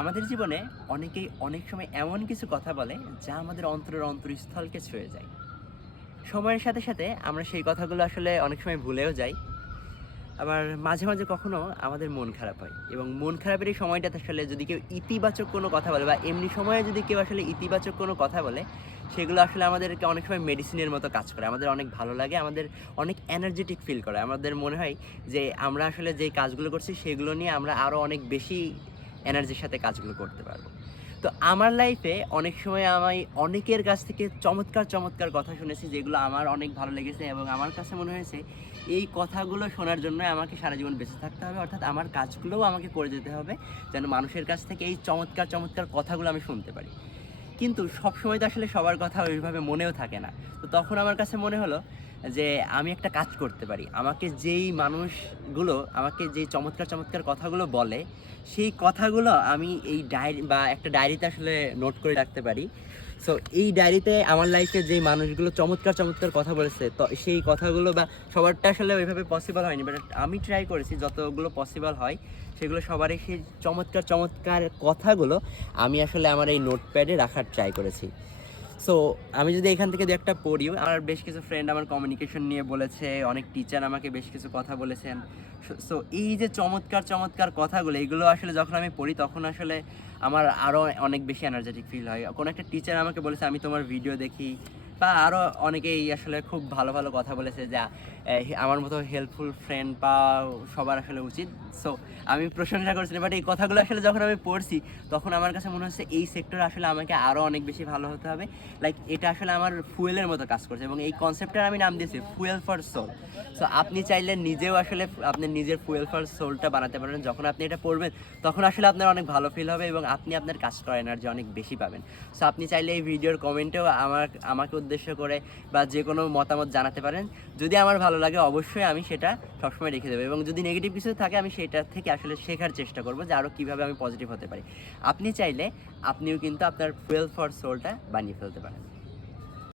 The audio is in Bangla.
আমাদের জীবনে অনেকেই অনেক সময় এমন কিছু কথা বলে যা আমাদের অন্তরের অন্তরস্থলকে ছুঁয়ে যায়। সময়ের সাথে সাথে আমরা সেই কথাগুলো আসলে অনেক সময় ভুলেও যাই। আবার মাঝে মাঝে কখনো আমাদের মন খারাপ হয় এবং মন খারাপের এই সময়টাতে আসলে যদি কেউ ইতিবাচক কোনো কথা বলে বা এমনি সময়ে যদি কেউ আসলে ইতিবাচক কোনো কথা বলে, সেগুলো আসলে আমাদেরকে অনেক সময় মেডিসিনের মতো কাজ করে। আমাদের অনেক ভালো লাগে, আমাদের অনেক এনার্জেটিক ফিল করে। আমাদের মনে হয় যে আমরা আসলে যেই কাজগুলো করছি সেগুলো নিয়ে আমরা আরও অনেক বেশি এনার্জির সাথে কাজগুলো করতে পারবো। তো আমার লাইফে অনেক সময় আমি অনেকের কাছ থেকে চমৎকার চমৎকার কথা শুনেছি, যেগুলো আমার অনেক ভালো লেগেছে এবং আমার কাছে মনে হয়েছে এই কথাগুলো শোনার জন্য আমাকে সারা জীবন বেঁচে থাকতে হবে। অর্থাৎ আমার কাজগুলোও আমাকে করে যেতে হবে যেন মানুষের কাছ থেকে এই চমৎকার চমৎকার কথাগুলো আমি শুনতে পারি। কিন্তু সবসময় তো আসলে সবার কথা ওইভাবে মনেও থাকে না। তো তখন আমার কাছে মনে হলো যে আমি একটা কাজ করতে পারি। আমাকে যেই মানুষগুলো আমাকে যেই চমৎকার চমৎকার কথাগুলো বলে, সেই কথাগুলো আমি এই ডায়েরি বা একটা ডায়েরিতে আসলে নোট করে রাখতে পারি। সো এই ডায়েরিতে আমার লাইফে যেই মানুষগুলো চমৎকার চমৎকার কথা বলেছে, তো সেই কথাগুলো বা সবারটা আসলে ওইভাবে পসিবল হয়নি, বাট আমি ট্রাই করেছি যতগুলো পসিবল হয় সেগুলো সবারই সেই চমৎকার চমৎকার কথাগুলো আমি আসলে আমার এই নোটপ্যাডে রাখার ট্রাই করেছি। সো আমি যদি এখান থেকে দু একটা পড়িও, আমার বেশ কিছু ফ্রেন্ড আমার কমিউনিকেশন নিয়ে বলেছে, অনেক টিচার আমাকে বেশ কিছু কথা বলেছেন। সো এই যে চমৎকার চমৎকার কথাগুলো, এগুলো আসলে যখন আমি পড়ি তখন আসলে আমার আরও অনেক বেশি এনার্জেটিক ফিল হয়। কোনো একটা টিচার আমাকে বলেছে আমি তোমার ভিডিও দেখি, বা আরও অনেকেই আসলে খুব ভালো ভালো কথা বলেছে যা আমার মতো হেল্পফুল ফ্রেন্ড পাওয়া সবার আসলে উচিত। সো আমি প্রশংসা করছিলাম, বাট এই কথাগুলো আসলে যখন আমি পড়ছি তখন আমার কাছে মনে হচ্ছে এই সেক্টরে আসলে আমাকে আরও অনেক বেশি ভালো হতে হবে। লাইক এটা আসলে আমার ফুয়েলের মতো কাজ করছে এবং এই কনসেপ্টটার আমি নাম দিয়েছি ফুয়েল ফর সোল। সো আপনি চাইলে নিজেও আসলে আপনার নিজের ফুয়েল ফর সোলটা বানাতে পারেন। যখন আপনি এটা পড়বেন তখন আসলে আপনার অনেক ভালো ফিল হবে এবং আপনি আপনার কাজ করার এনার্জি অনেক বেশি পাবেন। সো আপনি চাইলে এই ভিডিওর কমেন্টেও আমাকে উদ্দেশ্য করে বা যে কোনো মতামত জানাতে পারেন। যদি আমার ভালো লাগে অবশ্যই আমি সেটা সবসময় রেখে দেবো এবং যদি নেগেটিভ কিছু থাকে আমি সেটার থেকে আসলে শেখার চেষ্টা করবো যে আরও কীভাবে আমি পজিটিভ হতে পারি। আপনি চাইলে আপনিও কিন্তু আপনার ফুয়েল ফর সোলটা বানিয়ে ফেলতে পারেন।